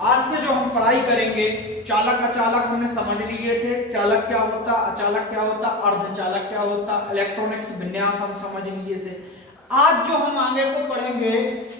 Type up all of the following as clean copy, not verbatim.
आज से जो हम पढ़ाई करेंगे, चालक अचालक हमने समझ लिए थे, चालक क्या होता, अचालक क्या होता, अर्धचालक क्या होता, इलेक्ट्रॉनिक्स विन्यास हम समझ लिए थे। आज जो हम आगे को पढ़ेंगे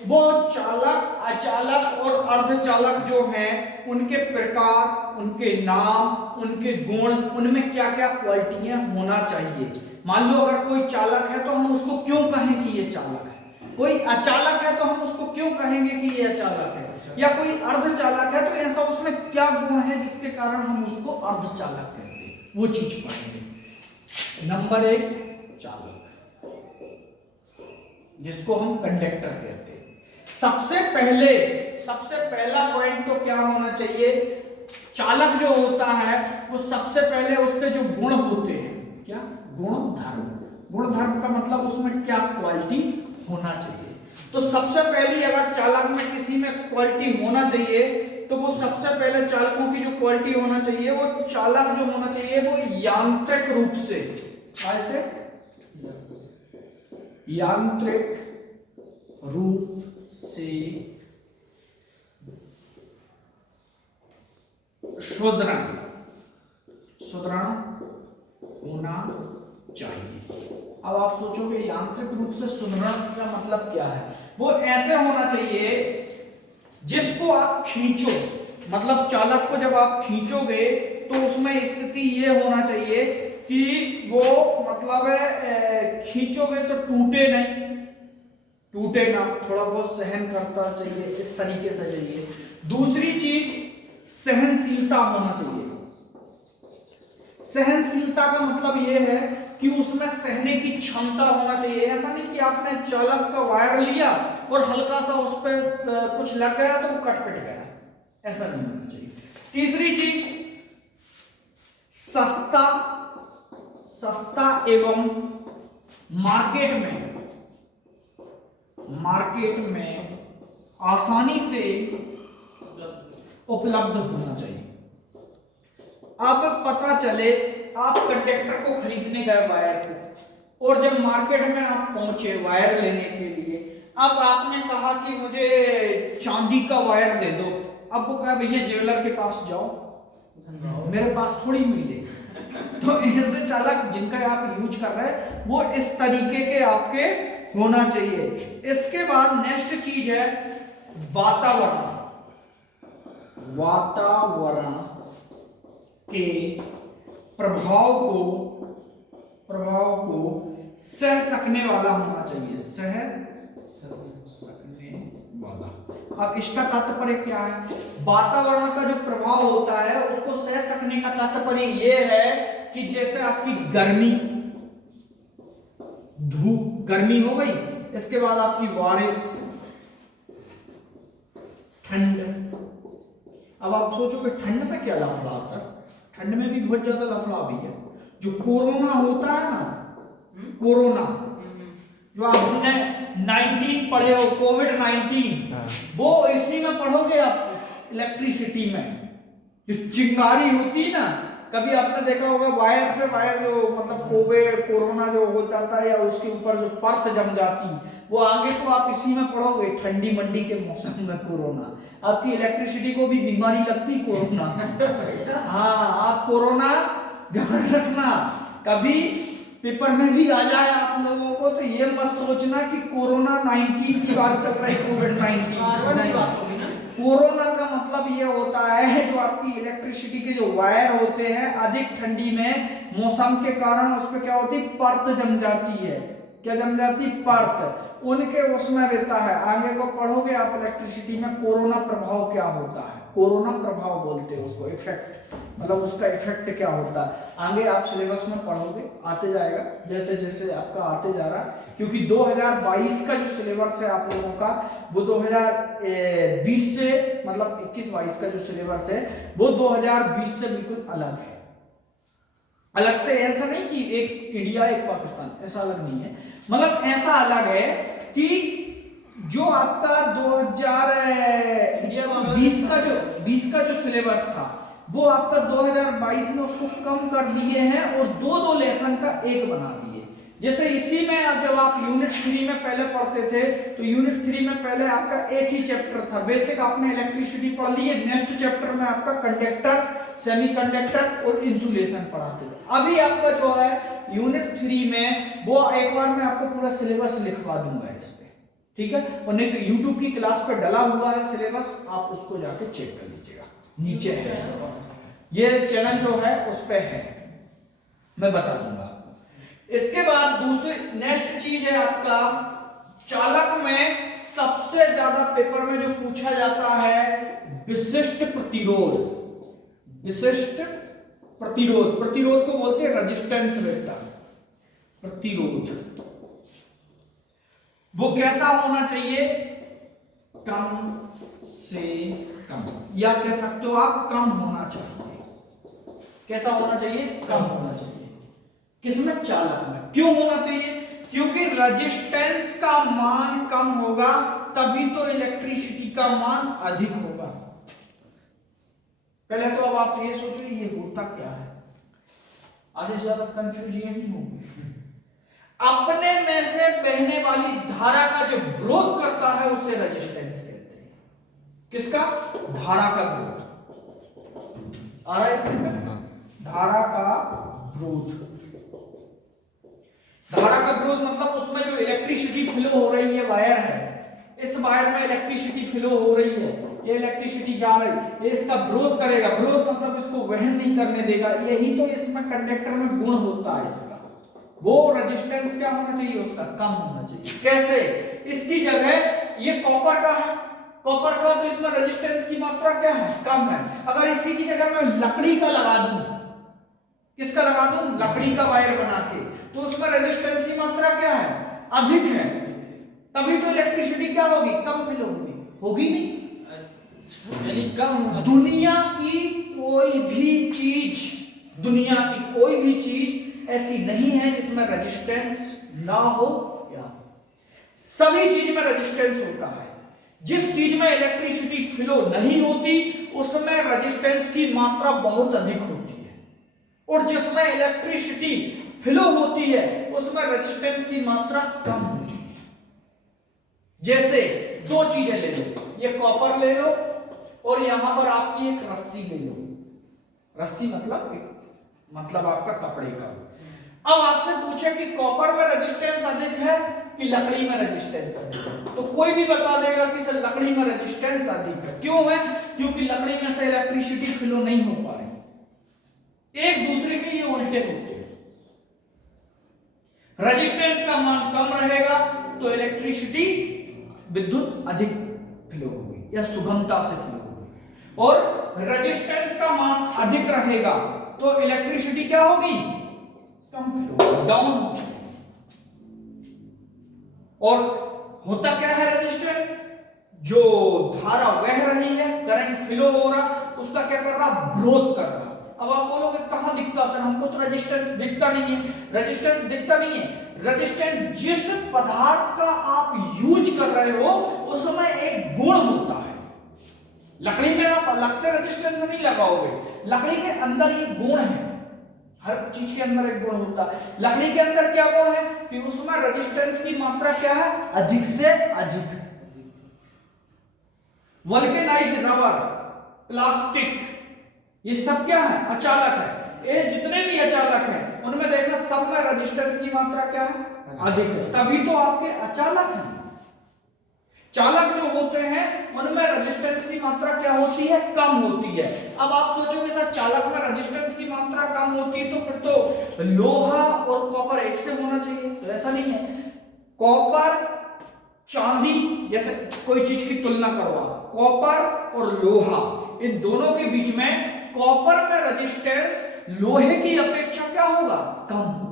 वो चालक, अचालक और अर्धचालक जो हैं उनके प्रकार, उनके नाम, उनके गुण, उनमें क्या क्या क्वालिटियां होना चाहिए। मान लो अगर कोई चालक है तो हम उसको क्यों कहें कि ये चालक है, कोई अचालक है तो हम उसको क्यों कहेंगे कि ये अचालक है, या कोई अर्धचालक है तो ऐसा उसमें क्या गुण है जिसके कारण हम उसको अर्धचालक कहते हैं, वो चीज पढ़ेंगे। नंबर 1 चालक, जिसको हम कंडक्टर कहते हैं। सबसे पहला पॉइंट तो क्या होना चाहिए, चालक जो होता है वो सबसे पहले उसके जो गुण होते हैं, क्या गुण धर्म, गुण धर्म का मतलब उसमें क्या क्वालिटी होना चाहिए। तो सबसे पहली अगर चालक में किसी में क्वालिटी होना चाहिए तो वो सबसे पहले चालकों की जो क्वालिटी होना चाहिए, वो चालक जो होना चाहिए वो यांत्रिक रूप से, कैसे यांत्रिक रूप से सुदृढ़ होना चाहिए। अब आप सोचोगे यांत्रिक रूप से सुदृढ़ का मतलब क्या है, वो ऐसे होना चाहिए जिसको आप खींचो, मतलब चालक को जब आप खींचोगे तो उसमें स्थिति ये होना चाहिए कि वो मतलब खींचोगे तो टूटे नहीं, टूटे ना, थोड़ा बहुत सहन करता चाहिए, इस तरीके से चाहिए। दूसरी चीज सहनशीलता होना चाहिए। सहनशीलता का मतलब ये है कि उसमें सहने की क्षमता होना चाहिए। ऐसा नहीं कि आपने चालक का वायर लिया और हल्का सा उस पर कुछ लग गया तो वो कट पिट गया, ऐसा नहीं होना चाहिए। तीसरी चीज सस्ता एवं मार्केट में आसानी से उपलब्ध होना चाहिए। अब पता चले आप कंडक्टर को खरीदने गए वायर को, और जब मार्केट में आप पहुंचे वायर लेने के लिए, अब आपने कहा कि मुझे चांदी का वायर दे दो। अब वो कहा भैया ज्वेलर के पास जाओ, मेरे पास थोड़ी मिले। तो ऐसे चालक जिनका आप यूज कर रहे हैं वो इस तरीके के आपके होना चाहिए। इसके बाद नेक्स्ट चीज है वातावरण के प्रभाव को सह सकने वाला होना चाहिए, सह सकने वाला। अब इसका तात्पर्य क्या है, वातावरण का जो प्रभाव होता है उसको सह सकने का तात्पर्य यह है कि जैसे आपकी गर्मी हो गई, इसके बाद आपकी बारिश, ठंड। अब आप सोचोगे ठंड में क्या लफड़ा सर, ठंड में भी बहुत ज्यादा लफड़ा भी है। जो कोरोना होता है ना, कोरोना जो आपने 19 पढ़े हो, कोविड-19, वो इसी में पढ़ोगे आप इलेक्ट्रिसिटी में। जो चिंगारी होती है ना, कभी आपने देखा होगा वायर से वायर जो मतलब कोरोना जो हो जाता है या उसके ऊपर जो परत जम जाती, वो आगे को आप इसी में पढ़ोगे। ठंडी मंडी के मौसम में कोरोना, आपकी इलेक्ट्रिसिटी को भी बीमारी लगती कोरोना। हाँ, आप कोरोना ध्यान रखना, कभी पेपर में भी आ जाए आप लोगों को तो ये मत सोचना कि कोरोना 19 की बात चल रही है, कोविड-19। कोरोना का मतलब ये होता है जो आपकी इलेक्ट्रिसिटी के जो वायर होते हैं अधिक ठंडी में मौसम के कारण उस पर क्या होती है, परत जम जाती है। क्या जम जाती, परत, उनके उसमें रहता है। आगे को पढ़ोगे आप इलेक्ट्रिसिटी में कोरोना प्रभाव क्या होता है, कोरोना प्रभाव बोलते हैं उसको, इफेक्ट, मतलब उसका इफेक्ट क्या होता है। आगे आप सिलेबस में पढ़ोगे, आते जाएगा जैसे जैसे आपका आते जा रहा है, क्योंकि 2022 का जो सिलेबस है आप लोगों का वो 2020 से मतलब 21-22 का जो सिलेबस है वो 2020 से बिल्कुल अलग है। अलग से ऐसा नहीं कि एक इंडिया एक पाकिस्तान, ऐसा अलग नहीं है, मतलब ऐसा अलग है कि जो आपका 2020 का जो सिलेबस था वो आपका 2022 में उसको कम कर दिए हैं और दो लेसन का एक बना दिए। जैसे इसी में अब जब आप यूनिट 3 में पहले पढ़ते थे तो यूनिट 3 में पहले आपका एक ही चैप्टर था, बेसिक आपने इलेक्ट्रिसिटी पढ़ ली है। नेक्स्ट चैप्टर में आपका कंडक्टर, सेमीकंडक्टर और इंसुलेशन पढ़ाते थे। अभी आपका जो है यूनिट 3 में वो एक बार मैं आपको पूरा सिलेबस लिखवा दूंगा इस पे, ठीक है। और नहीं तो यूट्यूब की क्लास पर डला हुआ है सिलेबस, आप उसको जाके चेक कर लीजिएगा, नीचे है ये चैनल जो है उस पे है, मैं बता दूंगा। इसके बाद दूसरी नेक्स्ट चीज है आपका चालक में सबसे ज्यादा पेपर में जो पूछा जाता है विशिष्ट प्रतिरोध। विशिष्ट प्रतिरोध, प्रतिरोध को बोलते हैं रेजिस्टेंस वेक्टर। प्रतिरोध वो कैसा होना चाहिए, कम से कम, या कह सकते हो आप कम होना चाहिए। कैसा होना चाहिए, कम होना चाहिए। किसमें, चालक में। क्यों होना चाहिए, क्योंकि रेजिस्टेंस का मान कम होगा तभी तो इलेक्ट्रिसिटी का मान अधिक होगा। पहले तो अब आप ये सोचो ये होता क्या है, आधे से ज्यादा कंफ्यूज ये नहीं होगी। अपने में से बहने वाली धारा का जो विरोध करता है उसे रेजिस्टेंस कहते हैं। किसका, धारा का विरोध। आ रहा है, धारा का विरोध। धारा का विरोध मतलब उसमें जो इलेक्ट्रिसिटी फ्लो हो रही है, वायर है, इस वायर में इलेक्ट्रिसिटी फ्लो हो रही है, ये इलेक्ट्रिसिटी जा रही है, ये इसका विरोध करेगा। विरोध मतलब इसको वहन नहीं करने देगा। यही तो इसमें कंडक्टर में गुण होता है इसका। वो रेजिस्टेंस क्या होना चाहिए, उसका कम होना चाहिए। कैसे, इसकी जगह ये कॉपर का है, कॉपर का तो इसमें रेजिस्टेंस की मात्रा क्या है, कम है। अगर इसी की जगह मैं लकड़ी का लगा दूं, किसका लगा दूं, लकड़ी का वायर बना के, तो उसमें रेजिस्टेंस की मात्रा क्या है, अधिक है। तभी तो इलेक्ट्रिसिटी क्या होगी, कम फ्लो होगी। होगी नहीं, यानी कम होगा। दुनिया की कोई भी चीज, दुनिया की कोई भी चीज ऐसी नहीं है जिसमें रेजिस्टेंस ना हो, या सभी चीज में रेजिस्टेंस होता है। जिस चीज में इलेक्ट्रिसिटी फ्लो नहीं होती उसमें रेजिस्टेंस की मात्रा बहुत अधिक होती है, और जिसमें इलेक्ट्रिसिटी फ्लो होती है उसमें रेजिस्टेंस की मात्रा कम होती है। जैसे दो चीजें ले लो, ये कॉपर ले लो और यहां पर आपकी एक रस्सी ले लो। रस्सी मतलब आपका कपड़े का। अब आपसे पूछे कि कॉपर में रेजिस्टेंस अधिक है कि लकड़ी में रेजिस्टेंस अधिक है, तो कोई भी बता देगा कि सर लकड़ी में रेजिस्टेंस अधिक है। क्यों है, क्योंकि लकड़ी में से इलेक्ट्रिसिटी फ्लो नहीं हो पा रही, एक दूसरे के ये उल्टे होते हैं। रेजिस्टेंस का मान कम रहेगा तो इलेक्ट्रिसिटी, विद्युत अधिक फ्लो होगी या सुगमता से फ्लो होगी, और रेजिस्टेंस का मान अधिक रहेगा तो इलेक्ट्रिसिटी क्या होगी, कम फ्लो, डाउन। और होता क्या है, रेजिस्टर जो धारा बह रही है, करंट फ्लो हो रहा, उसका क्या कर रहा, विरोध कर रहा। अब आप बोलोगे कहां दिखता सर, हमको तो रेजिस्टेंस दिखता नहीं है। रेजिस्टेंस दिखता नहीं है, रेजिस्टेंस जिस पदार्थ का आप यूज कर रहे हो उसमें एक गुण होता है। लकड़ी में आप अलग से रेजिस्टेंस नहीं लगाओगे, लकड़ी के अंदर ये गुण है, हर चीज के अंदर एक गुण होता है। लकड़ी के अंदर क्या गुण है कि उसमें रेजिस्टेंस की मात्रा क्या है, अधिक से अधिक। वल्केनाइज्ड रबर, प्लास्टिक, ये सब क्या है, अचालक है। ये जितने भी अचालक हैं उनमें देखना सब में रेजिस्टेंस की मात्रा क्या है, अधिक है, तभी तो आपके अचालक हैं। चालक जो होते हैं उनमें रेजिस्टेंस की मात्रा क्या होती है, कम होती है। अब आप सोचोगे सर चालक में रेजिस्टेंस की मात्रा कम होती है तो फिर तो लोहा और कॉपर एक से होना चाहिए, तो ऐसा नहीं है। कॉपर, चांदी, जैसे कोई चीज की तुलना करो आप, कॉपर और लोहा, इन दोनों के बीच में कॉपर में रेजिस्टेंस लोहे की अपेक्षा क्या होगा, कम होगा।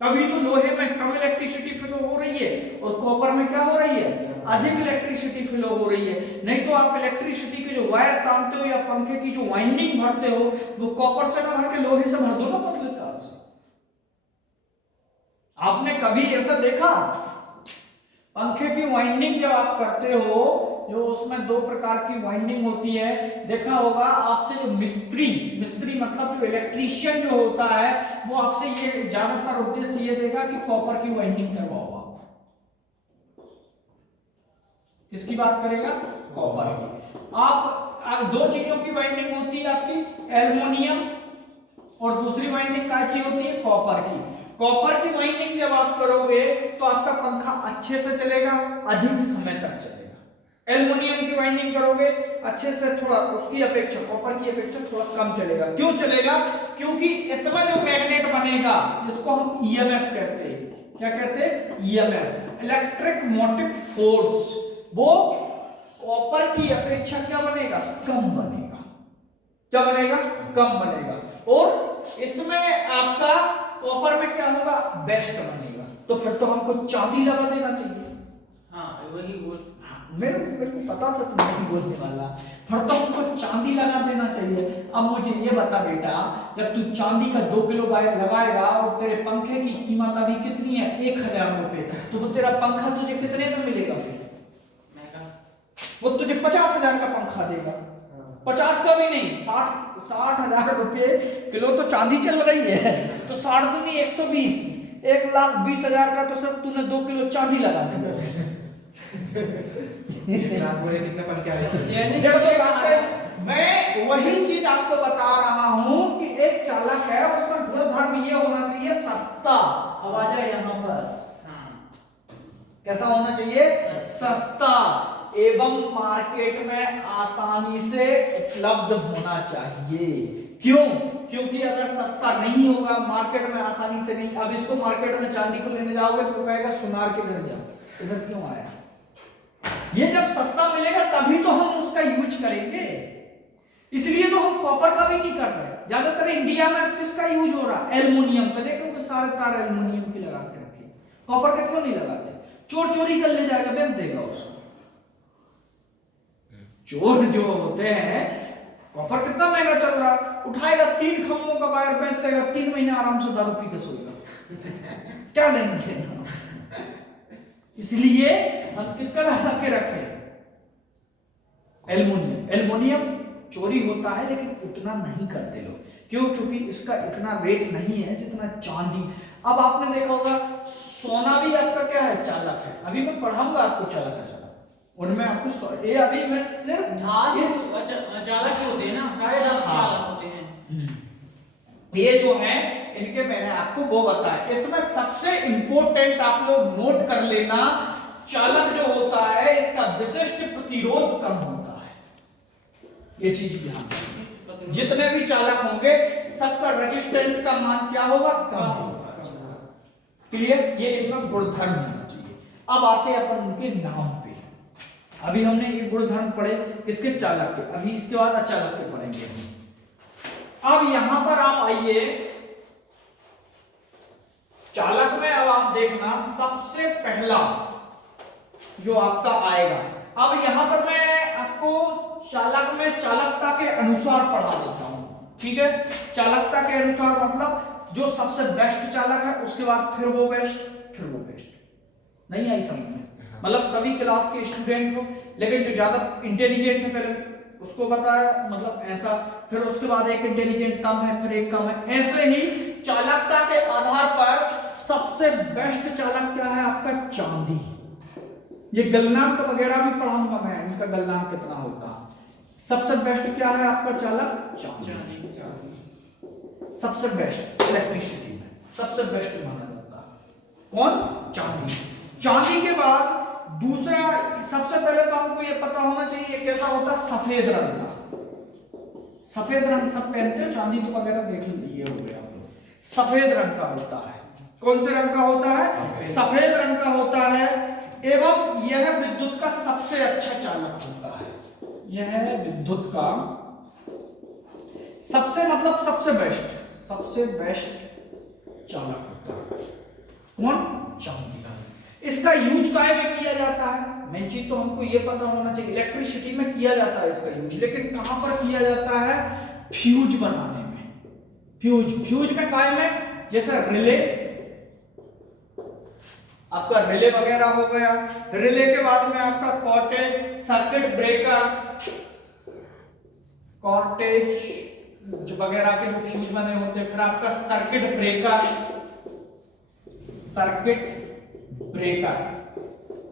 तभी तो लोहे में कम इलेक्ट्रिसिटी फ्लो हो रही है और कॉपर में क्या हो रही है, अधिक इलेक्ट्रिसिटी फ्लो हो रही है। नहीं तो आप इलेक्ट्रिसिटी के जो वायर तानते हो या पंखे की जो वाइंडिंग भरते हो वो कॉपर से ना भर के लोहे से भर दो ना पतले तार से। आपने कभी ऐसा देखा, पंखे की वाइंडिंग जब आप करते हो जो उसमें दो प्रकार की वाइंडिंग होती है। देखा होगा आपसे जो मिस्त्री मतलब जो इलेक्ट्रीशियन जो होता है वो आपसे ये ज्यादातर उद्देश्य ये देगा कि कॉपर की वाइंडिंग करवाओ आप। किसकी बात करेगा? कॉपर की। आप दो चीजों की वाइंडिंग होती है आपकी, एल्युमिनियम और दूसरी वाइंडिंग काय की होती है? कॉपर की। कॉपर की वाइंडिंग जब आप करोगे तो आपका पंखा अच्छे से चलेगा, अधिक समय तक चलेगा। एल्युमिनियम की वाइंडिंग करोगे अच्छे से, थोड़ा उसकी अपेक्षा, कॉपर की अपेक्षा थोड़ा कम चलेगा। क्यों चलेगा? क्योंकि इसमें जो मैग्नेट बनेगा जिसको हम ईएमएफ कहते हैं, क्या कहते हैं? ईएमएफ, इलेक्ट्रिक मोटिव फोर्स, वो कॉपर की अपेक्षा क्या बनेगा? कम बनेगा। क्या बनेगा? कम बनेगा। और इसमें आपका कॉपर में क्या होगा? बेस्ट बनेगा। तो फिर तो हमको चांदी लगा देना चाहिए। हाँ वही बोल, मेरे को पता था तुम नहीं बोलने वाला। फिर तो हमको चांदी लगा देना चाहिए। अब मुझे ये बता बेटा, जब तू चांदी का 2 किलो वायर लगाएगा और तेरे पंखे की कीमत अभी कितनी है? 1000 रुपए, तो वो तेरा पंखा तुझे कितने में मिलेगा? फिर वो तुझे 50,000 का पंखा देगा। 50 का भी नहीं, 60,000 रुपए किलो तो चांदी चल रही है, तो 60 दूनी 120, 1,20,000 का तो सब तूने 2 किलो चांदी लगा दिया। कितना पड़ मैं वही चीज आपको बता रहा हूं कि एक चालक है, उसका गुणधर्म ये होना चाहिए सस्ता। आवाज है यहाँ पर? कैसा होना चाहिए? सस्ता एवं मार्केट में आसानी से उपलब्ध होना चाहिए। क्यों? क्योंकि अगर सस्ता नहीं होगा, मार्केट में आसानी से नहीं, अब इसको मार्केट में चांदी को लेने जाओगे तो कहेगा सुनार के घर जाओ, इधर क्यों आया? ये जब सस्ता मिलेगा तभी तो हम उसका यूज करेंगे। इसलिए तो हम कॉपर का भी नहीं कर रहे। ज्यादातर इंडिया में किसका यूज हो रहा है? एल्युमिनियम का। देखो सारे तार एल्युमिनियम की लगा के रखे, कॉपर का क्यों नहीं लगाते? चोर चोरी कर ले जाएगा, बेच देगा उसको। चोर जो होते हैं, कॉपर कितना महंगा चल रहा है, उठाएगा 3 खंभों का वायर बेच देगा, 3 महीने आराम से दारू पी के सोएगा। क्या लेना देना? इसलिए हम किसका लगा के रखे? एल्युमिनियम। एल्युमिनियम चोरी होता है लेकिन उतना नहीं करते लोग। क्यों? क्योंकि इसका इतना रेट नहीं है जितना चांदी। अब आपने देखा होगा सोना भी आपका क्या है? चालक है। अभी मैं पढ़ाऊंगा आपको चालक का चालक, उनमें आपको ये अभी मैं सिर्फ चालक ही होते हैं ना, सारे चालक होते हैं। ये जो है इनके मैंने आपको वो बताया। इसमें सबसे इंपॉर्टेंट आप लोग नोट कर लेना, चालक जो होता है इसका विशिष्ट प्रतिरोध कम होता है। ये चीज ध्यान रखना, जितने भी चालक होंगे सबका रेजिस्टेंस का मान क्या होगा? कम होगा। क्लियर? ये इनमें गुणधर्म होना चाहिए। अब आते हैं अपन उनके नाम पे। अभी हमने ये गुणधर्म पढ़े किसके? चालक के। अभी इसके बाद अचालक के पढ़ेंगे। अब यहां पर आप आइए, चालक में अब आप देखना सबसे पहला जो आपका आएगा। अब यहां पर मैं आपको चालक में चालकता के अनुसार पढ़ा देता हूं, ठीक है? चालकता के अनुसार मतलब जो सबसे बेस्ट चालक है, उसके बाद फिर वो बेस्ट, फिर वो बेस्ट। नहीं आई समझ में? मतलब सभी क्लास के स्टूडेंट हो, लेकिन जो ज्यादा इंटेलिजेंट है पहले उसको बताया, मतलब ऐसा, फिर उसके बाद एक इंटेलिजेंट कम है, फिर एक कम है, ऐसे ही चालकता के आधार पर सबसे बेस्ट चालक क्या है आपका? चांदी। ये गलनांक वगैरह भी पढ़ाऊंगा मैं, इनका गलनांक कितना होता है। सबसे बेस्ट क्या है आपका चालक? चांदी। सबसे बेस्ट इलेक्ट्रिसिटी में सबसे बेस्ट माना जाता है कौन? चांदी। चांदी के बाद दूसरा, सबसे पहले तो हमको ये पता होना चाहिए कैसा होता है? सफेद रंग का। सफेद रंग सब पहनते हो, चांदी तो वगैरह देख लिए हो गए आप लोग। सफेद रंग का होता है। कौन से रंग का होता है? सफेद रंग का होता है। एवं यह विद्युत का सबसे अच्छा चालक होता है। यह विद्युत का सबसे मतलब सबसे बेस्ट चालक होता है कौन? चांदी। इसका यूज काय में किया जाता है? मेन चीज तो हमको ये पता होना चाहिए, इलेक्ट्रिसिटी में किया जाता है इसका यूज, लेकिन कहां पर किया जाता है? फ्यूज बनाने में। फ्यूज में काय में? जैसे रिले, आपका रिले वगैरह हो गया। रिले के बाद में आपका कॉटेज सर्किट ब्रेकर, कॉटेज जो वगैरह के जो फ्यूज बने होते हैं, फिर आपका सर्किट ब्रेकर, सर्किट ब्रेकर।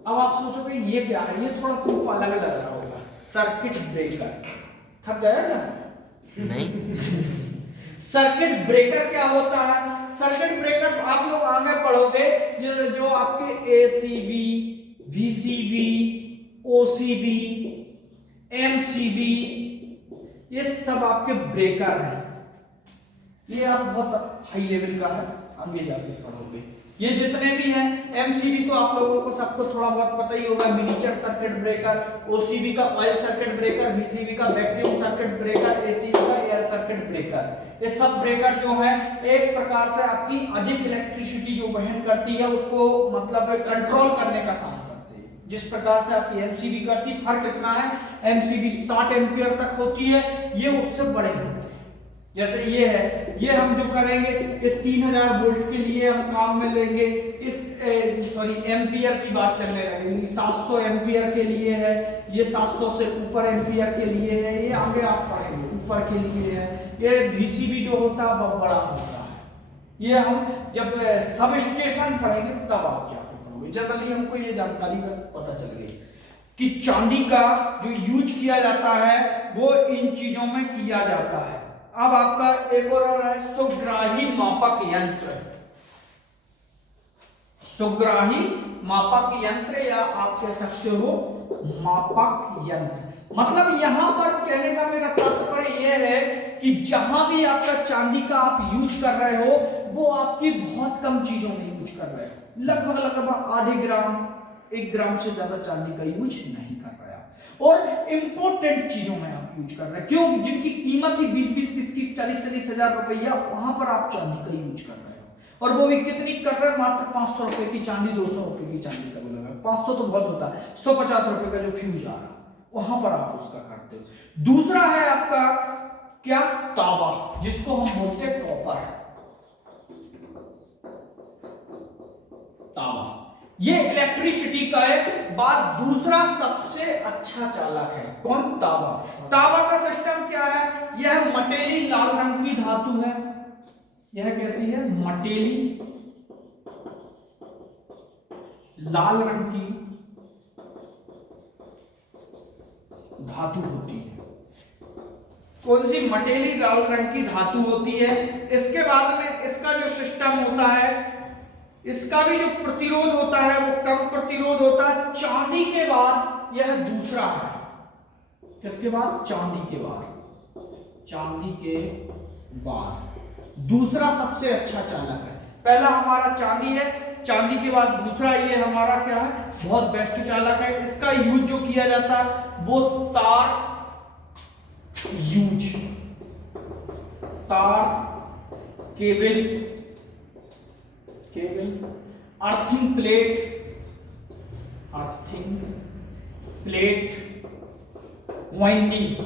अब आप सोचोगे ये क्या है, ये थोड़ा तुमको अलग लग रहा होगा। सर्किट ब्रेकर, थक गया क्या? नहीं। सर्किट ब्रेकर क्या होता है? सर्किट ब्रेकर आप लोग आगे पढ़ोगे, जो आपके एसीबी, वीसीबी, ओसीबी, एमसीबी, ये सब आपके ब्रेकर हैं। ये आप बहुत हाई लेवल का है, आगे जाके पढ़ोगे। ये जितने भी हैं, एमसीबी तो आप लोगों को सबको थोड़ा बहुत पता ही होगा, मिनीचर सर्किट ब्रेकर, ओसीबी का ऑयल सर्किट ब्रेकर, वीसीबी का वैक्यूम सर्किट ब्रेकर, एसीबी का एयर सर्किट ब्रेकर। ये सब ब्रेकर जो है एक प्रकार से आपकी अधिक इलेक्ट्रिसिटी जो वहन करती है उसको मतलब कंट्रोल करने का काम करते हैं। जिस प्रकार से आपकी एमसीबी करती, फर्क इतना है, एमसीबी 60 एम्पियर तक होती है, ये उससे बड़े होते हैं। जैसे ये है, ये हम जो करेंगे ये 3000 वोल्ट के लिए हम काम में लेंगे। इस एम्पियर की बात चलने लगेगी, 700 एम्पियर के लिए है, ये 700 से ऊपर एम्पियर के लिए है, ये आगे आप पढ़ेंगे ऊपर के लिए है। ये वीसीबी जो होता है वह बड़ा होता है, ये हम जब सब स्टेशन पढ़ेंगे तब आप जाकर पढ़ोगे। जनरली हमको ये जानकारी बस पता चल गई कि चांदी का जो यूज किया जाता है वो इन चीजों में किया जाता है। अब आपका एक और है सुग्राही मापक यंत्र। सुग्राही मापक यंत्र या आप कह सकते हो मापक यंत्र। मतलब यहां पर कहने का मेरा तात्पर्य यह है कि जहां भी आपका चांदी का आप यूज कर रहे हो वो आपकी बहुत कम चीजों में यूज कर रहे हो। लगभग आधे ग्राम, 1 ग्राम से ज्यादा चांदी का यूज नहीं कर रहे हैं, और इंपोर्टेंट चीजों में आप यूज कर रहे हैं। क्यों? जिनकी कीमत ही 20-20, 30-30, 40-40 हजार रुपया, वहां पर आप चांदी का यूज कर रहे हो। और वो भी कितनी कर रहे हैं? मात्र 500 रुपए की चांदी, 200 रुपए की चांदी का भी लगा। 500 तो बहुत होता है, 150 रुपए का जो फ्यूज आ रहा, वहां पर आप उसका करते हो। दूसरा है आपका क्या? तांबा, जिसको हम बोलते हैं कॉपर। तांबा ये इलेक्ट्रिसिटी का बाद दूसरा सबसे अच्छा चालक है। कौन? तांबा। तांबा का सिस्टम क्या है? यह मटेली लाल रंग की धातु है। यह कैसी है? मटेली लाल रंग की धातु होती है। कौन सी? मटेली लाल रंग की धातु होती है। इसके बाद में इसका जो सिस्टम होता है, इसका भी जो प्रतिरोध होता है वो कम प्रतिरोध होता है। चांदी के बाद यह दूसरा है। किसके बाद? चांदी के बाद। चांदी के बाद दूसरा सबसे अच्छा चालक है। पहला हमारा चांदी है, चांदी के बाद दूसरा ये हमारा क्या है? बहुत बेस्ट चालक है। इसका यूज जो किया जाता है वो तार यूज, तार, केबल, अर्थिंग प्लेट, वाइंडिंग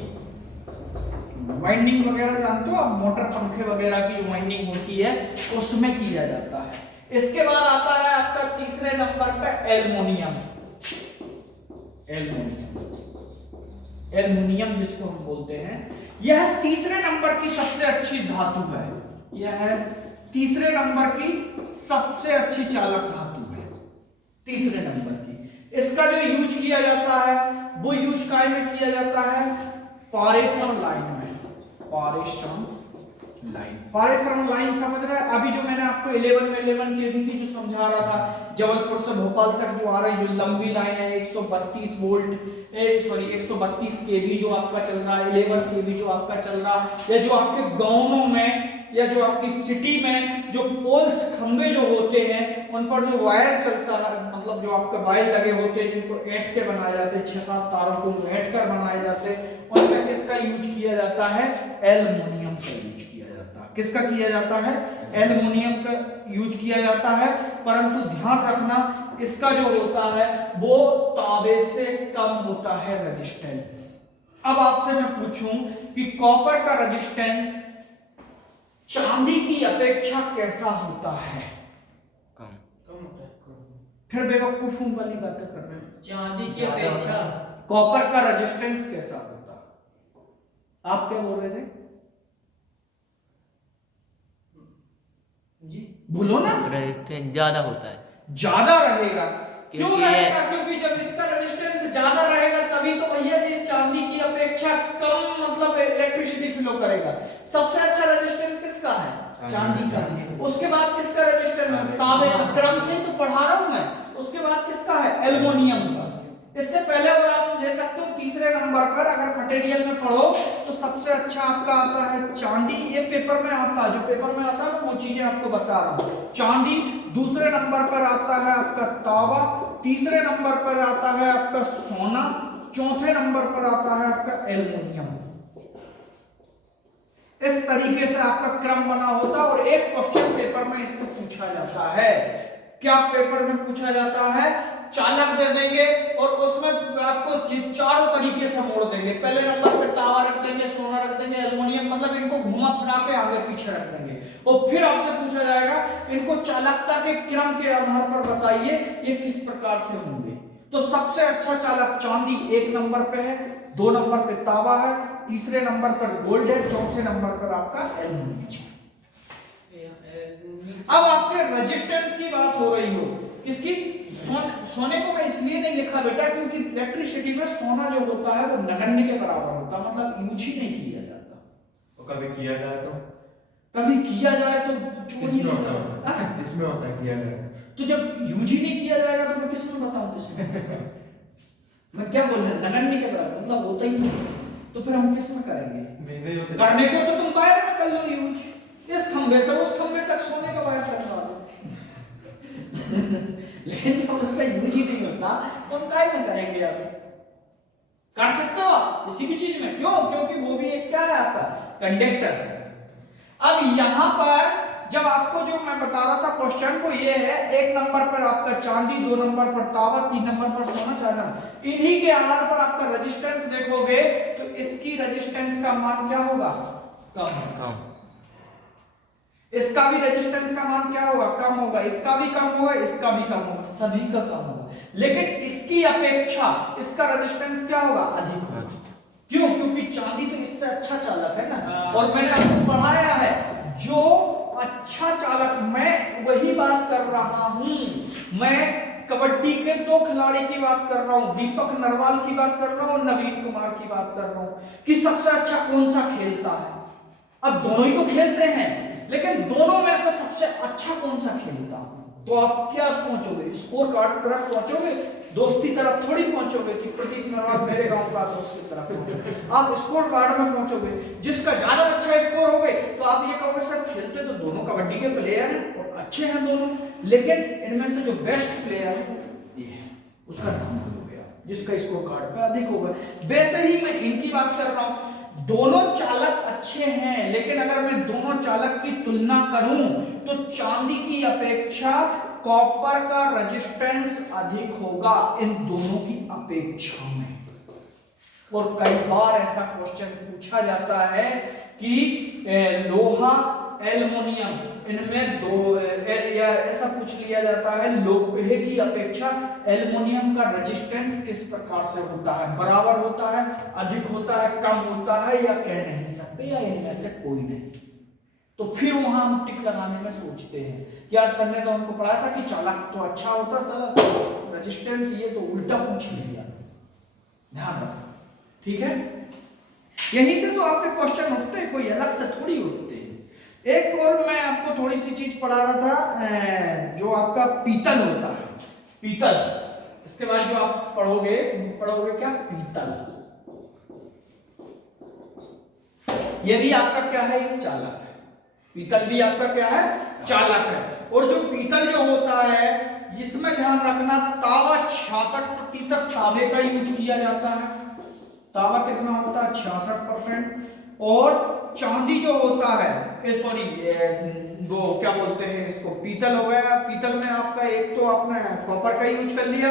वगैरह जानते हो आप, मोटर पंखे वगैरह की जो वाइंडिंग होती है उसमें किया जाता है। इसके बाद आता है आपका तीसरे नंबर पे एल्युमिनियम। एल्युमिनियम जिसको हम बोलते हैं, यह तीसरे नंबर की सबसे अच्छी धातु है। यह तीसरे नंबर की सबसे अच्छी चालक धातु है, तीसरे नंबर की। इसका जो यूज किया जाता है वो यूज काय में किया जाता है? पारेषण लाइन में। पारेषण लाइन समझ रहे हैं? अभी जो मैंने आपको 11 केवी की जो समझा रहा था, जबलपुर से भोपाल तक जो आ रही जो लंबी लाइन है, 132 वोल्ट 132 केवी जो आपका चल रहा है, 11 केवी जो आपका चल रहा है, या जो आपके गांवों में या जो आपकी सिटी में जो पोल्स, खंबे जो होते हैं उन पर जो वायर चलता है, मतलब जो आपके वायर लगे होते हैं जिनको ऐंठ के बनाए जाते हैं, 6-7 तारों को ऐंठ कर बनाए जाते हैं, उन पर किसका यूज किया जाता है? एल्युमिनियम का यूज किया जाता है। किसका किया जाता है? एल्युमिनियम का यूज किया जाता है। परंतु ध्यान रखना, इसका जो होता है वो तांबे से कम होता है रेजिस्टेंस। अब आपसे मैं पूछूं कि कॉपर का रेजिस्टेंस चांदी की अपेक्षा कैसा होता है? कम। कम होता है। फिर बेवकूफों वाली बातें कर रहे हैं। चांदी की अपेक्षा कॉपर का रेजिस्टेंस कैसा होता है? आप क्या बोल रहे थे? जी बोलो ना। रेजिस्टेंस ज्यादा होता है। ज्यादा रहेगा। क्यों क्योंकि रहेगा? क्योंकि जब इसका रेजिस्टेंस ज्यादा रहेगा तभी तो भैया ये चांदी की अपेक्षा कम मतलब इलेक्ट्रिसिटी फ्लो करेगा। सबसे अच्छा रेजिस्टेंस किसका है? चांदी का। उसके बाद किसका रेजिस्टेंस? तांबे का। क्रम से ही तो पढ़ा रहा हूं मैं। उसके बाद किसका है? एल्युमिनियम का। इससे पहले और आप ले सकते हो तीसरे नंबर पर, अगर मटेरियल में पढ़ो तो सबसे अच्छा आपका आता है चांदी। ये पेपर में आता है, जो पेपर में आता है वो चीजें आपको बता रहा हूं। चांदी, दूसरे नंबर पर आता है आपका तांबा, तीसरे नंबर पर आता है आपका सोना, चौथे नंबर पर आता है आपका एल्युमिनियम। इस तरीके से आपका क्रम बना होता है और एक क्वेश्चन पेपर में इससे पूछा जाता है। क्या पेपर में पूछा जाता है? चालक दे देंगे और उसमें आपको चारों तरीके से मोड़ देंगे। पहले नंबर पे तांबा रख देंगे, सोना रख देंगे, एल्युमिनियम, मतलब इनको घुमा फिरा के आगे पीछे रख देंगे और फिर आपसे पूछा जाएगा इनको चालकता के क्रम के आधार पर बताइए ये किस प्रकार से होंगे। तो सबसे अच्छा चालक चांदी एक नंबर पे है, दो नंबर पे तांबा है, तीसरे नंबर पर गोल्ड है, चौथे नंबर पर आपका एल्युमिनियम। अब आपके रेजिस्टेंस की बात हो रही हो, किसकी? सोने को मैं इसलिए नहीं लिखा बेटा क्योंकि इलेक्ट्रिसिटी में सोना जो होता है वो नगण्य के बराबर होता है, मतलब यूज ही नहीं किया जाता। और कभी किया जाए तो? कभी किया जाए तो चोरी इसमें होता है, इसमें होता है किया जाए तो जब यूज ही नहीं किया जाएगा तो मैं किसमें बताऊं किसमें? मैं क्या बोल रहा हूं? नगण्य के बराबर मतलब होता ही नहीं, तो फिर हम किसमें करेंगे? करने को तो तुम वायर में कर लो यूज, इस खंबे से उस खंबे तक सोने का वायर करवा दो। लेकिन जब उसका यूज ही नहीं होता तो हम काय में करेंगे? आप कर सकते हो आप किसी भी चीज में, क्यों? क्योंकि वो भी एक क्या है आपका कंडक्टर है। अब यहां पर जब आपको जो मैं बता रहा था क्वेश्चन को, ये है एक नंबर पर आपका चांदी, दो नंबर पर तांबा, तीन नंबर पर सोना, चार नंबर, इन्हीं के आधार पर आपका रेजिस्टेंस देखोगे तो इसकी रेजिस्टेंस का मान क्या होगा? कम। इसका भी रेजिस्टेंस का मान क्या होगा? कम होगा। इसका भी कम होगा, इसका भी कम होगा, सभी का कम होगा। लेकिन इसकी अपेक्षा इसका रेजिस्टेंस क्या होगा? अधिक होगा। क्यों? क्योंकि चांदी तो इससे अच्छा चालक है ना। और मैंने आपको पढ़ाया है जो अच्छा चालक, मैं वही बात कर रहा हूं। मैं कबड्डी के दो खिलाड़ी की बात कर रहा हूं, दीपक नरवाल की बात कर रहा हूं, नवीन कुमार की बात कर रहा हूं कि सबसे अच्छा कौन सा खेलता है। अब दोनों ही तो खेलते हैं, लेकिन दोनों में से सबसे अच्छा कौन सा खेलता है? तो आप क्या पहुंचोगे? स्कोर कार्ड तरफ पहुंचोगे, दोस्ती तरफ थोड़ी पहुंचोगे कि प्रदीप नरवाल मेरे गांव का दोस्त की तरफ पहुंचोगे। आप स्कोर कार्ड में पहुंचोगे, जिसका ज्यादा अच्छा स्कोर हो गए तो आप ये कहोगे सर खेलते तो दोनों कबड्डी के प्लेयर हैं और अच्छे हैं दोनों, लेकिन इनमें से जो बेस्ट प्लेयर है ये है, उसका नाम हो गया जिसका स्कोर कार्ड पे अधिक होगा। वैसे ही मैं इनकी बात कर रहा हूं, दोनों चालक अच्छे हैं, लेकिन अगर मैं दोनों चालक की तुलना करूं तो चांदी की अपेक्षा कॉपर का रेजिस्टेंस अधिक होगा इन दोनों की अपेक्षा में। और कई बार ऐसा क्वेश्चन पूछा जाता है कि लोहा, एल्युमिनियम, इनमें दो या ऐसा पूछ लिया जाता है लोहे की अपेक्षा एल्युमिनियम का रेजिस्टेंस किस प्रकार से होता है? बराबर होता है, अधिक होता है, कम होता है, या कह नहीं सकते, या इनमें से कोई नहीं। तो फिर वहां हम टिक लगाने में सोचते हैं कि यार सर ने तो हमको पढ़ाया था कि चालक तो अच्छा होता, सर रेजिस्टेंस ये तो उल्टा पूछ लिया। ध्यान रखो, ठीक है? यहीं से तो आपके क्वेश्चन उठते हैं, कोई अलग से थोड़ी उठते हैं। एक और मैं आपको थोड़ी सी चीज पढ़ा रहा था, जो आपका पीतल होता है, पीतल। इसके बाद जो आप पढ़ोगे क्या? पीतल। ये भी आपका क्या है? एक चालक है। पीतल भी आपका क्या है? चालक है। और जो पीतल जो होता है इसमें ध्यान रखना, तांबा 66% तांबे का यूज किया जाता है। तांबा कितना होता है? 66%। और चांदी जो होता है, सॉरी वो क्या बोलते हैं इसको, पीतल हो गया। पीतल में आपका एक तो आपने कॉपर का यूज कर लिया,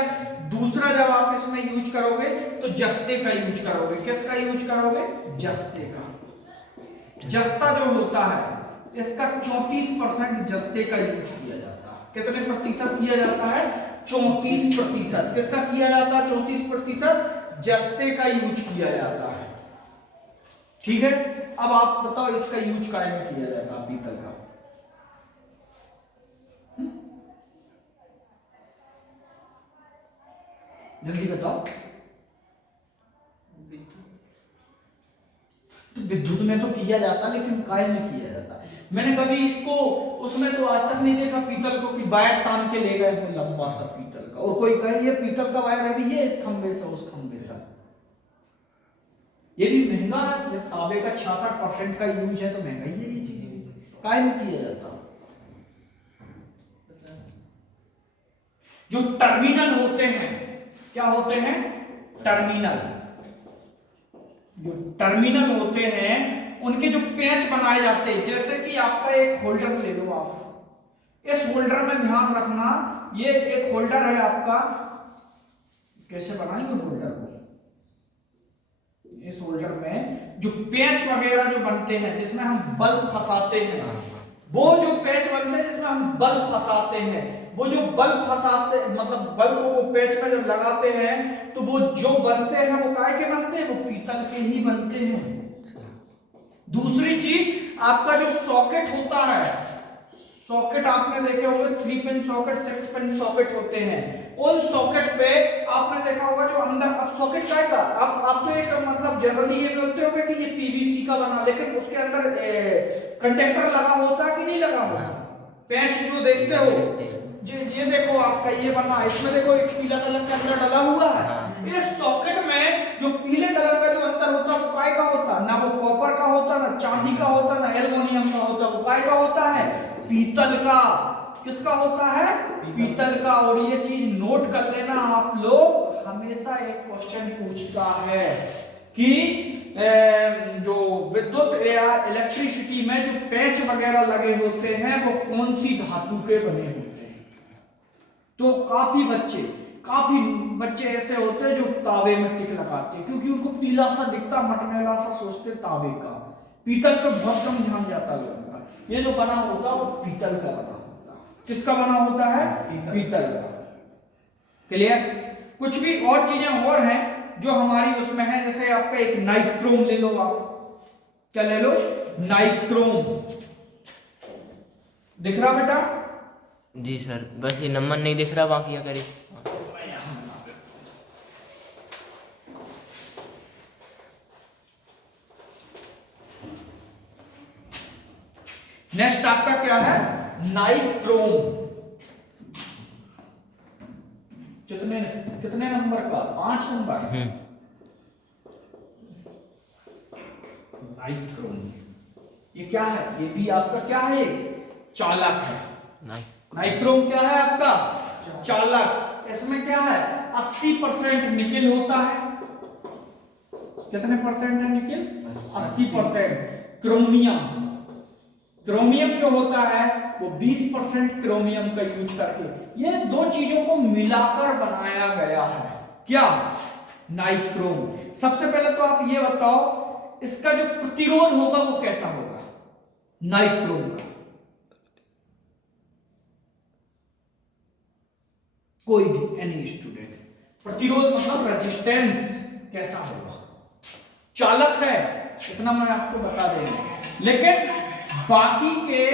दूसरा जब आप इसमें यूज करोगे तो जस्ते का यूज करोगे। किसका यूज करोगे? जस्ते का। जस्ता जो होता है इसका 34% जस्ते का यूज किया जाता है। कितने प्रतिशत किया जाता है? 34%। किसका किया जाता है 34%? जस्ते का यूज किया जाता है। ठीक है, अब आप बताओ इसका यूज काय में किया जाता है पीतल का? जल्दी बताओ। तो विद्युत में तो किया जाता, लेकिन काय में किया जाता? मैंने कभी इसको उसमें तो आज तक नहीं देखा पीतल को कि वायर टान के ले गए हो लंबा सा पीतल का, और कोई कहे ये पीतल का वायर है भी, ये इस खंबे से उस खंबे तक। ये भी महंगा है, जब तांबे का 66% का यूज है तो महंगा ही है ये चीज भी। काय में किया जाता? जो टर्मिनल होते हैं, क्या होते हैं? टर्मिनल। जो टर्मिनल होते हैं उनके जो पेच बनाए जाते हैं, जैसे कि आपका एक होल्डर ले लो आप, इस होल्डर में ध्यान रखना, ये एक होल्डर है आपका। कैसे बनाएंगे होल्डर को? इस होल्डर में जो पेच वगैरह जो बनते हैं जिसमें हम बल्ब फंसाते हैं, वो जो पेच बनते हैं जिसमें हम बल्ब फंसाते हैं, वो जो बल्ब फंसाते मतलब बल्ब को वो पेच में जब लगाते हैं तो वो जो बनते हैं वो काय के बनते हैं? वो पीतल के ही बनते हैं। दूसरी चीज, आपका जो सॉकेट होता है, सॉकेट आपने देखे होंगे 3 पिन सॉकेट, 6 पिन सॉकेट होते हैं। उन सॉकेट पे आपने देखा होगा जो अंदर, अब सॉकेट काय का, आप तो एक मतलब जनरली ये बोलते होगे कि ये पीवीसी का बना, लेकिन उसके अंदर कंडक्टर लगा होता है कि नहीं लगा होता? पैच जो देखते हो, ये देखो आपका ये बना, इसमें देखो एक पीला कलर के अंदर डला हुआ है। इस सॉकेट में जो पीले कलर का जो अंदर होता है वो काय का होता? ना वो कॉपर का होता, ना चांदी का होता, ना एल्युमिनियम का होता, वो काय का होता है? पीतल का। किसका होता है? पीतल का। और ये चीज नोट कर लेना आप लोग, हमेशा एक क्वेश्चन पूछता है कि जो विद्युत या इलेक्ट्रिसिटी में जो पैच वगैरह लगे होते हैं वो कौन सी धातु के बने होते हैं? तो काफी बच्चे ऐसे होते हैं जो तांबे में टिक लगाते हैं, क्योंकि उनको पीला सा दिखता, मटमैला सा सोचते तांबे का। पीतल पे बहुत कम ध्यान जाता लोगों का। ये जो बना होता है वो पीतल का बना होता है। किसका बना होता है? पीतल का। क्लियर? कुछ भी और चीजें और हैं जो हमारी उसमें है, जैसे आपका एक नाइक्रोम ले लो आप। क्या ले लो? नाइक्रोम। दिख रहा बेटा? जी सर, बस ये नंबर नहीं दिख रहा, बाकी क्या करें? नेक्स्ट आपका क्या है? नाइक्रोम। कितने नंबर का? 5 नंबर। नाइक्रोम ये क्या है? ये भी आपका क्या है? चालक है। नाइक्रोम क्या है आपका? चालक। इसमें क्या है? 80% निकेल होता है। कितने परसेंट है निकेल? 80%। क्रोमियम जो होता है वो 20% क्रोमियम का यूज करके, ये दो चीजों को मिलाकर बनाया गया है। क्या? नाइक्रोम। सबसे पहले तो आप ये बताओ इसका जो प्रतिरोध होगा वो कैसा होगा नाइक्रोम का? कोई भी एनी स्टूडेंट, प्रतिरोध मतलब रेजिस्टेंस कैसा होगा? चालक है, इतना मैं आपको बता दे रहा हूं, लेकिन बाकी के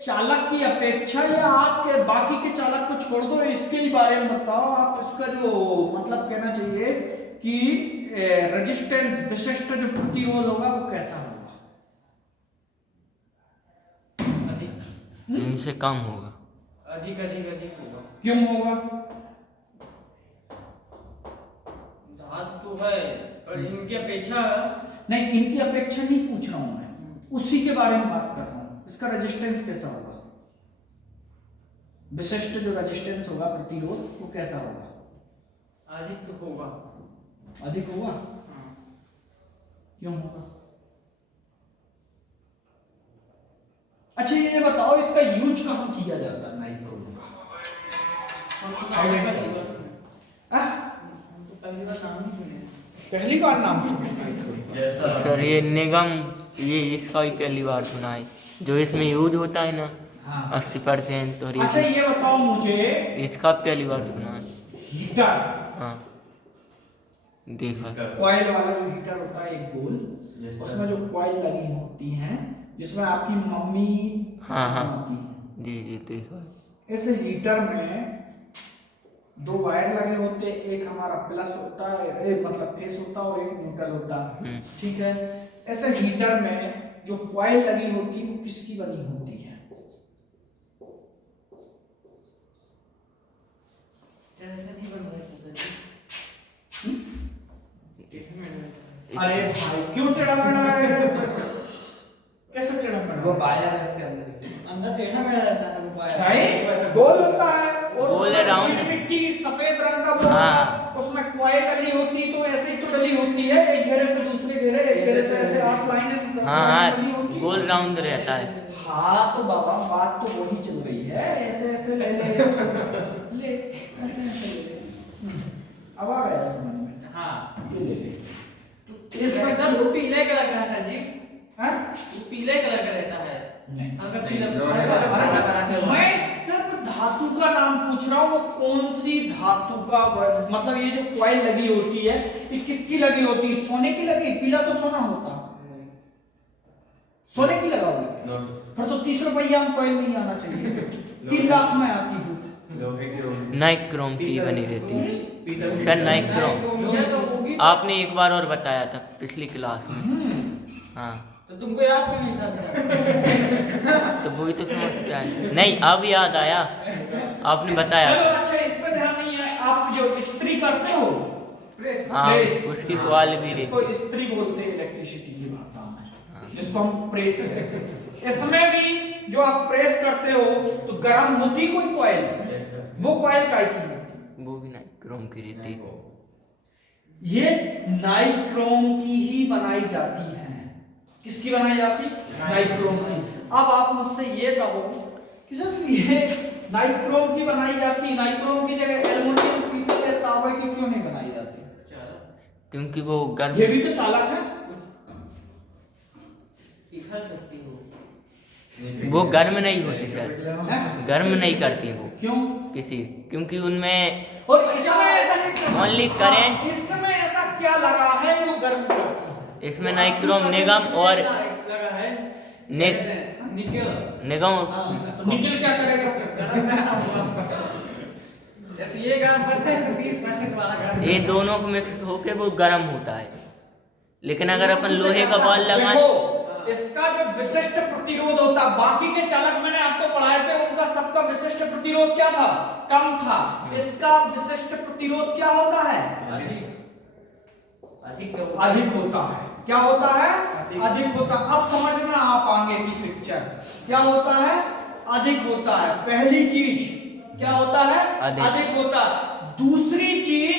चालक की अपेक्षा, या आपके बाकी के चालक को छोड़ दो, इसके ही बारे में बताओ आप। इसका जो मतलब कहना चाहिए कि रेजिस्टेंस, विशिष्ट जो प्रतिरोध होगा वो कैसा होगा? इनसे कम होगा। अधिक होगा। क्यों होगा? धातु है पर इनकी अपेक्षा नहीं, इनकी अपेक्षा नहीं पूछ रहा हूं मैं, उसी के बारे में बात कर रहा हूं। इसका रेजिस्टेंस कैसा होगा? विशिष्ट जो रेजिस्टेंस होगा, प्रतिरोध, वो कैसा होगा? अधिक होगा। अधिक होगा? क्यों होगा? अच्छा ये बताओ इसका यूज कहां किया जाता है नाइक्रोम का? पहली बार नाम सुने नाइक्रोम। सर ये निगम, ये इसका ही पहली बार सुना है। जो इसमें यूज होता है ना, हाँ। 80% और अच्छा ये बताओ मुझे, इसका पहली बार सुना है। हीटर, हाँ देखा। कॉइल वाला जो हीटर होता है एक गोल, Yes, sir. उसमें जो कॉइल लगी होती हैं, जिसमें आपकी मम्मी हाँ हाँ बनाती हैं। जी जी देखा। इस हीटर में 2 वायर लगे होते हैं, एक हमारा प्लस होता है, एक मतलब फेस होता है और एक न्यूट्रल होता है, ठीक है। ऐसे हीटर में जो कॉइल लगी होती है वो किसकी बनी होती है? ऐसा नहीं बन रहा है सर जी। अरे भाई क्यों टेढ़ा मेढ़ा है? कैसे टेढ़ा मेढ़ा? वो वायर है इसके अंदर। अंदर टेढ़ा मेढ़ा रहता है वो पाया। नहीं, गोल होता है और गोल उसमें राउंड। चिकमिट्टी सफेद रंग का वो हाँ। होता है, उसमें कॉइल डली होती है, तो ऐसे ही तो डली होती है, एक घेरे से दूसरे घेरे, एक घेरे से ऐसे 8 लाइनें हाँ डली हाँ होती है। गोल राउंड रहता है। हाँ तो बाबा बात तो वही चल रही है, ऐसे ऐसे ले ले इसको, ले ऐसे ऐसे ले ले। अब आ गया समझ में? हाँ। ये ले ले। इसमें तब वो पीले कलर का है सर जी। हैं? वो पीले कलर का रहता है। नहीं। अगर पीला मैं सिर्फ धातु का नाम पूछ रहा हूँ, वो कौन सी धातु का मतलब ये जो कॉइल लगी होती है ये किसकी लगी होती है? सोने की लगी? पीला तो सोना होता, सोने की लगा होगी। No, फिर तो 30 रुपया में कॉइल नहीं आना चाहिए, 3 लाख में आती हूँ। लोहे की होगी। नाइक्रोम की बनी रहती है पीतल सर, नाइक्रोम। ये तो होगी। आपने एक बार और बताया था पिछली क्लास में। हाँ तो तुमको याद क्यों नहीं था बेटा? तो वही तो समझता है। नहीं अब याद आया, आपने बताया चलो था। अच्छा, इस पे ध्यान नहीं है। आप जो इस्त्री करते हो, प्रेस। हाँ प्रेस, उसकी हाँ, कॉल भी इसको रहती इस्त्री बोलते हैं इलेक्ट्रिसिटी की भाषा में, जिसको हम प्रेस कहते हैं। इसमें भी जो आप प्रेस करते हो तो गर्म होती कोई कॉइल, Yes, sir. वो कॉइल काय की होती है? वो भी नाइक्रोम की रहती है। ये नाइक्रोम की ही बनाई जाती है। किसकी बनाई जाती? नाइक्रोम की। अब आप मुझसे ये कहो कि सर ये नाइक्रोम की बनाई जाती, नाइक्रोम की जगह एल्युमिनियम, पीतल या तांबे की क्यों नहीं बनाई जाती? क्योंकि वो गर्म। ये भी तो चालक है। पिघल सकती हो। वो गर्म नहीं होती सर, गर्म नहीं करती वो क्यों? किसी, क्योंकि उनमें और इसमें ऐसा नहीं, ओनली करेंट। इसमें ऐसा क्या लगा है जो गर्म करती है? इसमें नाइक्रोम निगम और लगा है ने, निकल। निगम तो निकल क्या करेगा? तो ये काम करते हैं तो 20% वाला काम। ये दोनों को मिक्स होके वो गर्म होता है। लेकिन अगर अपन लोहे का बॉल लगाएं, देखो, इसका जो विशिष्ट प्रतिरोध होता, बाकी के चालक मैंने आपको पढ़ाए थे, उनका सबका विशिष्ट प्रतिरोध क्या था? कम था। इसका विशिष्ट प्रतिरोध क्या होता है? अधिक होता है। क्या होता है? अधिक होता। अब समझना आप आगे की पिक्चर। क्या होता है? अधिक होता है। पहली चीज क्या होता है? अधिक होता। दूसरी चीज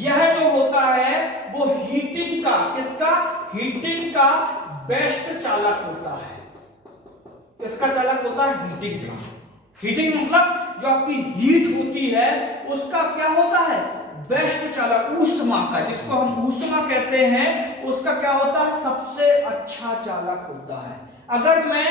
यह जो होता है वो हीटिंग का, किसका? हीटिंग का बेस्ट चालक होता है। किसका चालक होता है? हीटिंग का। हीटिंग मतलब जो आपकी हीट होती है उसका क्या होता है? बेस्ट चालक। ऊष्मा का, जिसको हम ऊष्मा कहते हैं, उसका क्या होता है? सबसे अच्छा चालक होता है। अगर मैं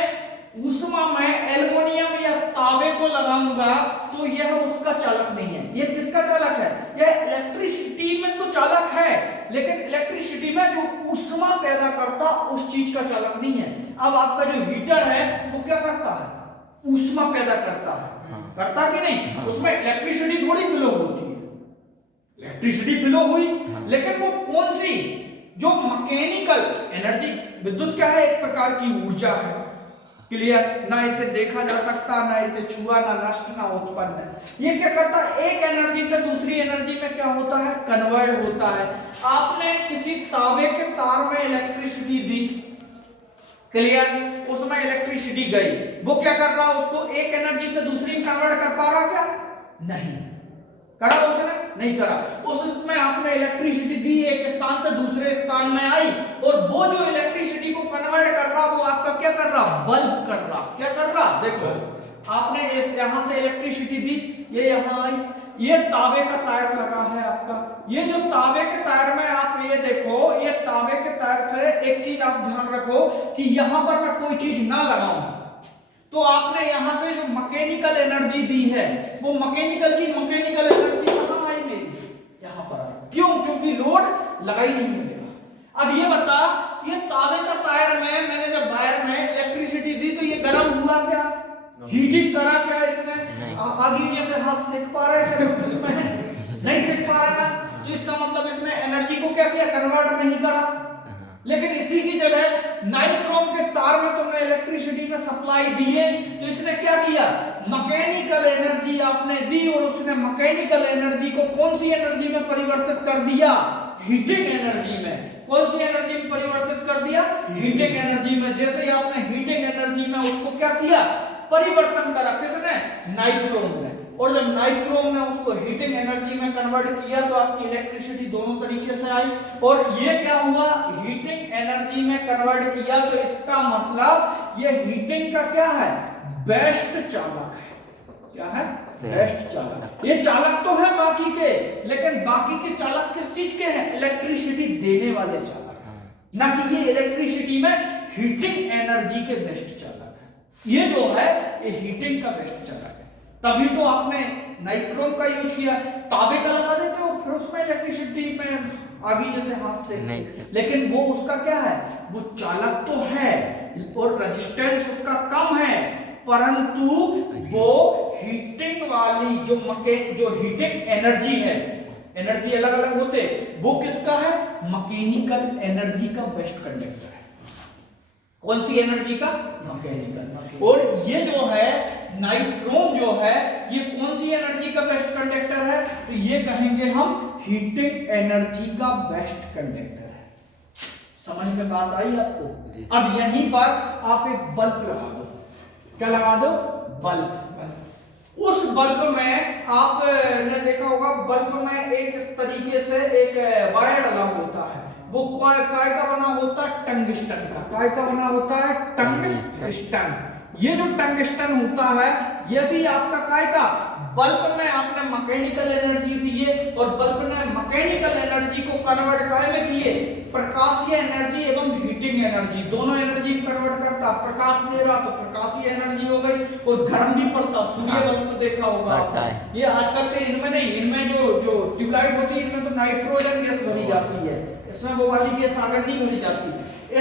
ऊष्मा में एल्युमिनियम या तांबे को लगाऊंगा तो यह उसका चालक नहीं है। यह किसका चालक है? यह इलेक्ट्रिसिटी में तो चालक है, लेकिन इलेक्ट्रिसिटी में जो ऊष्मा पैदा करता उस चीज का चालक नहीं है। अब आपका जो हीटर है वो क्या करता है? ऊष्मा पैदा करता है। हाँ। करता कि नहीं? उसमें इलेक्ट्रिसिटी थोड़ी फ्लो होती है। इलेक्ट्रिसिटी फ्लो हुई, लेकिन वो कौन सी? जो मैकेनिकल एनर्जी। विद्युत क्या है? एक प्रकार की ऊर्जा है। क्लियर? ना इसे देखा जा सकता, ना इसे छुआ, ना नष्ट, ना उत्पन्न। ये क्या करता है? एक एनर्जी से दूसरी एनर्जी में क्या होता है? कन्वर्ट होता है। आपने किसी तांबे के तार में इलेक्ट्रिसिटी दी, क्लियर? उसमें इलेक्ट्रिसिटी गई, वो क्या कर रहा? उसको एक एनर्जी से दूसरी में कन्वर्ट कर पा रहा क्या? नहीं करा उसने, नहीं करा। उसमें आपने इलेक्ट्रिसिटी दी, एक स्थान से दूसरे स्थान में आई, और वो जो इलेक्ट्रिसिटी को कन्वर्ट कर रहा वो आपका क्या कर रहा? बल्ब कर रहा। क्या कर रहा? देखो, आपने इस यहां से इलेक्ट्रिसिटी दी, ये यहां आई, ये तांबे का टायर लगा है आपका। ये जो तांबे के टायर में आप ये देखो, ये तांबे के टायर से एक चीज आप ध्यान रखो कि यहां पर मैं कोई चीज ना लगाऊं तो आपने यहां से जो मैकेनिकल एनर्जी दी है वो मैकेनिकल एनर्जी कहां आई मेरी, यहां पर आई। क्यों? क्योंकि लोड लगा ही नहीं मिलेगा। अब ये बता, ये तांबे का टायर में मैंने जब वायर में इलेक्ट्रिसिटी दी तो ये गर्म हुआ क्या, हीटिंग करा क्या इसमें? आगे से हाथ सेक पा रहा है क्या इसमें? नहीं सेक पा रहा ना, तो इसका मतलब इसने एनर्जी को क्या किया, कन्वर्ट नहीं करा। लेकिन इसी की जगह नाइक्रोम के तार में तुमने इलेक्ट्रिसिटी में सप्लाई दी है, तो इसने क्या किया, मैकेनिकल एनर्जी आपने दी और उसने मैकेनिकल एनर्जी को कौन सी एनर्जी में परिवर्तित कर दिया, हीटिंग एनर्जी में। कौन सी एनर्जी में परिवर्तित कर दिया, हीटिंग एनर्जी में। जैसे ही आपने हीटिंग एनर्जी में उसको क्या किया, परिवर्तन करा, किसने, नाइक्रोम ने। और जब नाइक्रोम ने उसको हीटिंग एनर्जी में कन्वर्ट किया तो आपकी इलेक्ट्रिसिटी दोनों तरीके से आई। और ये क्या हुआ, हीटिंग एनर्जी में कन्वर्ट किया, तो इसका मतलब ये हीटिंग का क्या है, बेस्ट चालक है। क्या है, बेस्ट चालक। ये चालक तो है बाकी के, लेकिन बाकी के चालक किस चीज के हैं, इलेक्ट्रिसिटी देने वाले चालक, ना कि ये इलेक्ट्रिसिटी में हीटिंग एनर्जी के बेस्ट चालक है। ये जो है ये हीटिंग का बेस्ट चालक है। तभी तो आपने नाइक्रोम का यूज किया। तांबे का लगा देते हो फिर उसमें इलेक्ट्रिसिटी में आगे जैसे हाथ से, लेकिन वो उसका क्या है, वो चालक तो है और रेजिस्टेंस उसका कम है, परंतु वो हीटिंग वाली जो हीटिंग एनर्जी है, एनर्जी अलग अलग होते, वो किसका है, मैकेनिकल एनर्जी का बेस्ट कंडक्टर है। कौन सी एनर्जी का, मैकेनिकल। और ये जो है नाइक्रोम जो है ये कौन सी एनर्जी का बेस्ट कंडक्टर है, तो ये कहेंगे हम हीटिंग एनर्जी का बेस्ट कंडक्टर है। समझ में बात आई आपको? अब यहीं पर आप एक बल्ब लगा दो, क्या लगा दो, बल्ब। उस बल्ब में आपने देखा होगा, बल्ब में एक इस तरीके से एक वायर डला होता है, वो काय का बना होता है, टंगस्टन का। काय का बना होता है, टंगस्टन। ये जो टंगस्टन होता है ये भी आपका काय का, बल्ब में आपने मैकेनिकल एनर्जी दी है और बल्ब ने मैकेनिकल एनर्जी को कन्वर्ट काय में किए, प्रकाशीय एनर्जी एवं हीटिंग एनर्जी, दोनों एनर्जी कन्वर्ट करता। प्रकाश दे रहा तो प्रकाशीय एनर्जी हो गई, और गर्म भी पड़ता, सूर्य बल्ब तो देखा होगा आपने। ये आजकल के इनमें नहीं, इनमें जो ट्यूबलाइट होती है इनमें तो नाइट्रोजन गैस भरी जाती है, इसमें वो वाली गैस आर्गन नहीं भरी जाती।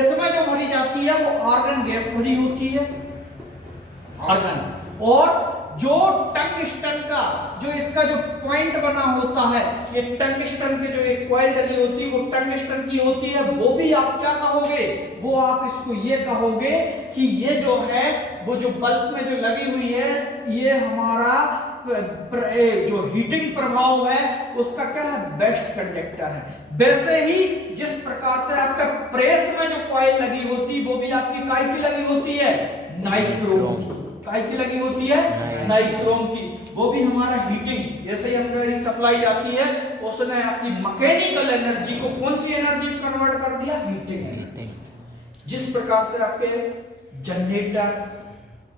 इसमें जो भरी जाती है वो आर्गन गैस भरी होती है, आर्गन। और जो टंगस्टन का जो इसका जो पॉइंट बना होता है, ये टंगस्टन के जो एक कॉइल डली होती है वो टंगस्टन की होती है, वो भी आप क्या कहोगे, वो आप इसको ये कहोगे कि ये जो है वो जो बल्ब में जो लगी हुई है ये हमारा जो हीटिंग प्रभाव है उसका क्या है, बेस्ट कंडक्टर है। वैसे ही जिस प्रकार से आपका प्रेस में जो कॉइल लगी होती है वो भी आपकी काय की लगी होती है, नाइक्रोम की। काय की लगी होती है, नाइक्रोम की। वो भी हमारा हीटिंग, जैसे ही हमारी सप्लाई जाती है उसने आपकी मैकेनिकल एनर्जी को कौन सी एनर्जी में कन्वर्ट कर दिया, हीटिंग एनर्जी। जिस प्रकार से आपके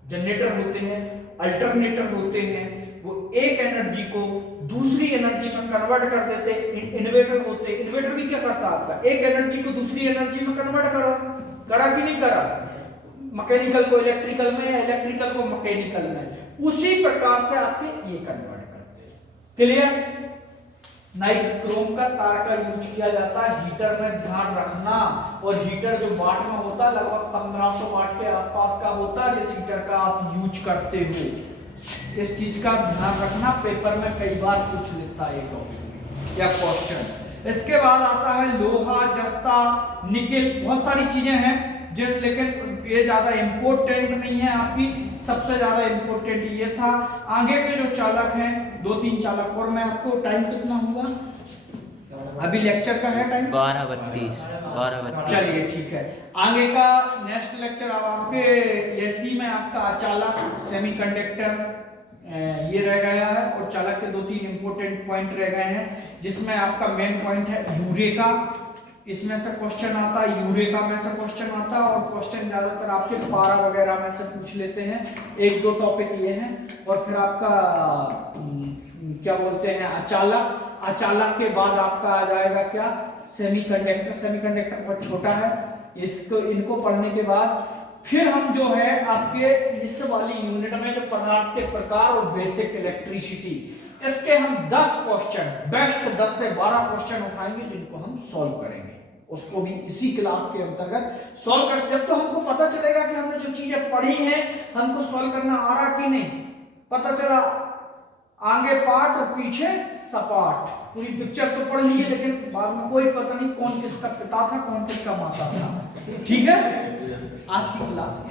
जनरेटर होते हैं, अल्टरनेटर होते हैं, वो एक एनर्जी को दूसरी एनर्जी में कन्वर्ट कर देते। इन्वर्टर होते, इन्वर्टर भी क्या करता है आपका, एक एनर्जी को दूसरी एनर्जी में कन्वर्ट करा कि नहीं करा, मैकेनिकल को इलेक्ट्रिकल में, इलेक्ट्रिकल को मैकेनिकल में। उसी प्रकार से आपके ये कन्वर्ट करते हैं। क्लियर? नाइक्रोम का तार का यूज किया जाता है हीटर में, ध्यान रखना। और हीटर जो वाट में होता है लगभग 1500 वाट के आसपास का होता है जिस हीटर का आप यूज करते हो। इस चीज का ध्यान रखना, पेपर में कई बार पूछ लेता है ये टॉपिक या क्वेश्चन। इसके बाद आता है लोहा, जस्ता, निकेल, बहुत सारी चीजें हैं जो, लेकिन ये ज्यादा इंपोर्टेंट नहीं है आपकी। सबसे ज्यादा इंपोर्टेंट ये था। आगे के जो चालक हैं, 2-3 चालक और, मैं आपको टाइम कितना हुआ अभी लेक्चर का है टाइम 12:32। चलिए ठीक है। आगे का नेक्स्ट लेक्चर अब आपके एसी में आपका चालक, सेमीकंडक्टर ये रह गया है, और चालक के 2-3 इंपोर्टेंट पॉइंट रह गए हैं, जिसमें आपका मेन पॉइंट है यूरेका। इसमें से क्वेश्चन आता है, यूरेका में से क्वेश्चन आता है, और क्वेश्चन ज्यादातर आपके पारा वगैरह में से पूछ लेते हैं। 1-2 टॉपिक ये हैं, और फिर आपका क्या बोलते हैं, अचालक। अचालक के बाद आपका आ जाएगा क्या, सेमीकंडक्टर। सेमीकंडक्टर बहुत छोटा है, इसको इनको पढ़ने के बाद फिर हम जो है आपके इस वाली यूनिट में जो पदार्थ के प्रकार और बेसिक इलेक्ट्रिसिटी, इसके हम 10 क्वेश्चन, बेस्ट 10 से 12 क्वेश्चन उठाएंगे जिनको हम सॉल्व करेंगे। उसको भी इसी क्लास के अंतर्गत सॉल्व करते, जब तो हमको पता चलेगा कि हमने जो चीजें पढ़ी हैं हमको सॉल्व करना आ रहा कि नहीं। पता चला आगे पाठ और पीछे सपाट, पूरी पिक्चर तो पढ़ ली है लेकिन बाद में कोई पता नहीं कौन किसका पिता था कौन किसका माता था। ठीक है, आज की क्लास